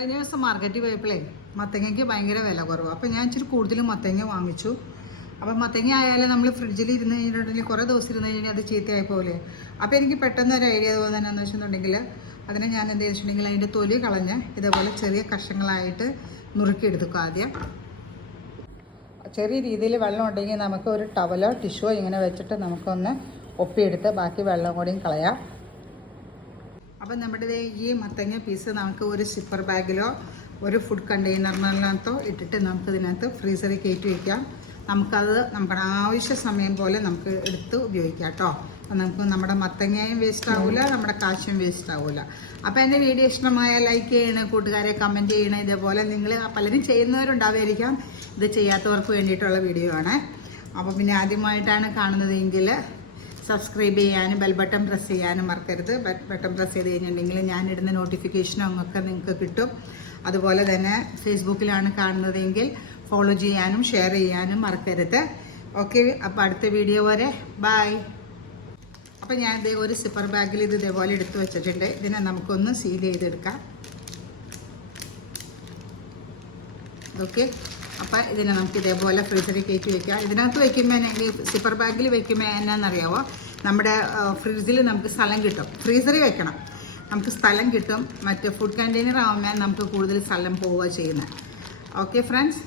കഴിഞ്ഞ ദിവസം മാർക്കറ്റിൽ പോയപ്പോഴേ മത്തങ്ങയ്ക്ക് ഭയങ്കര വില കുറവ്. അപ്പോൾ ഞാൻ ഇച്ചിരി കൂടുതൽ മത്തങ്ങ വാങ്ങിച്ചു. അപ്പം മത്തങ്ങ ആയാലും നമ്മൾ ഫ്രിഡ്ജിൽ ഇരുന്ന് കഴിഞ്ഞിട്ടുണ്ടെങ്കിൽ കുറേ ദിവസം ഇരുന്ന് കഴിഞ്ഞാൽ അത് ചീത്തയായി പോലെ അപ്പോൾ എനിക്ക് പെട്ടെന്ന് ഒരു ഐഡിയ അതുപോലെ തന്നെ എന്ന് വെച്ചിട്ടുണ്ടെങ്കിൽ അതിനെ ഞാൻ എന്ത് ചെയ്തിട്ടുണ്ടെങ്കിൽ അതിന്റെ തൊലി കളഞ്ഞ് ഇതേപോലെ ചെറിയ കഷ്ണങ്ങളായിട്ട് നുറുക്കിയെടുക്കും ആദ്യം. ചെറിയ രീതിയിൽ വെള്ളം ഉണ്ടെങ്കിൽ നമുക്ക് ഒരു ടവലോ ടിഷ്യോ ഇങ്ങനെ വെച്ചിട്ട് നമുക്കൊന്ന് ഒപ്പിയെടുത്ത് ബാക്കി വെള്ളം കൂടിയും കളയാം. അപ്പം നമ്മുടെ ഈ മത്തങ്ങ പീസ് നമുക്ക് ഒരു സിപ്പർ ബാഗിലോ ഒരു ഫുഡ് കണ്ടെയ്നറിനകത്തോ ഇട്ടിട്ട് നമുക്ക് ഇതിനകത്ത് ഫ്രീസറിൽ കയറ്റി വയ്ക്കാം നമുക്കത് നമ്മുടെ ആവശ്യ സമയം പോലെ നമുക്ക് എടുത്ത് ഉപയോഗിക്കാം കേട്ടോ നമുക്ക് നമ്മുടെ മത്തങ്ങയും വേസ്റ്റ് ആവില്ല നമ്മുടെ കാശും വേസ്റ്റ് ആവില്ല അപ്പോൾ എന്റെ വീഡിയോ ഇഷ്ടമായ ലൈക്ക് ചെയ്യണേ കൂട്ടുകാരെ കമന്റ് ചെയ്യണേ ഇതേപോലെ നിങ്ങൾ പലരും ചെയ്യുന്നവരുണ്ടാവുമായിരിക്കാം. ഇത് ചെയ്യാത്തവർക്ക് വേണ്ടിയിട്ടുള്ള വീഡിയോ ആണ്. അപ്പോൾ പിന്നെ ആദ്യമായിട്ടാണ് കാണുന്നതെങ്കിൽ സബ്സ്ക്രൈബ് ചെയ്യാനും ബെൽ ബട്ടൺ പ്രസ് ചെയ്യാനും മറക്കരുത്. ബട്ടൺ പ്രസ് ചെയ്ത് കഴിഞ്ഞിട്ടുണ്ടെങ്കിൽ ഇടുന്ന നോട്ടിഫിക്കേഷനും അങ്ങൊക്കെ നിങ്ങൾക്ക് കിട്ടും. അതുപോലെ തന്നെ ഫേസ്ബുക്കിലാണ് കാണുന്നതെങ്കിൽ ഫോളോ ചെയ്യാനും ഷെയർ ചെയ്യാനും മറക്കരുത്. ഓക്കെ അപ്പോൾ അടുത്ത വീഡിയോ വരെ. ബായ് അപ്പോൾ ഞാൻ ഇതേ ഒരു സിപ്പർ ബാഗിൽ ഇത് ഇതേപോലെ എടുത്തു വെച്ചിട്ടുണ്ട്. ഇതിനെ നമുക്കൊന്ന് സീൽ ചെയ്തെടുക്കാം. ഓക്കെ. അപ്പം ഇതിനെ നമുക്ക് ഇതേപോലെ ഫ്രിഡ്ജിൽ കയറ്റി വെക്കാം. ഇതിനകത്ത് വെക്കുമ്പോൾ ഈ സിപ്പർ ബാഗിൽ വെക്കുമ്പോൾ എന്നാണെന്നറിയാവോ നമ്മുടെ ഫ്രിഡ്ജിൽ നമുക്ക് സ്ഥലം കിട്ടും. ഫ്രീസറിൽ വെക്കണം. നമുക്ക് സ്ഥലം കിട്ടും. മറ്റേ ഫുഡ് കണ്ടെയ്നർ ആകുമ്പോൾ നമുക്ക് കൂടുതൽ സ്ഥലം പോവുക ചെയ്യുന്നത് ഓക്കെ ഫ്രണ്ട്സ്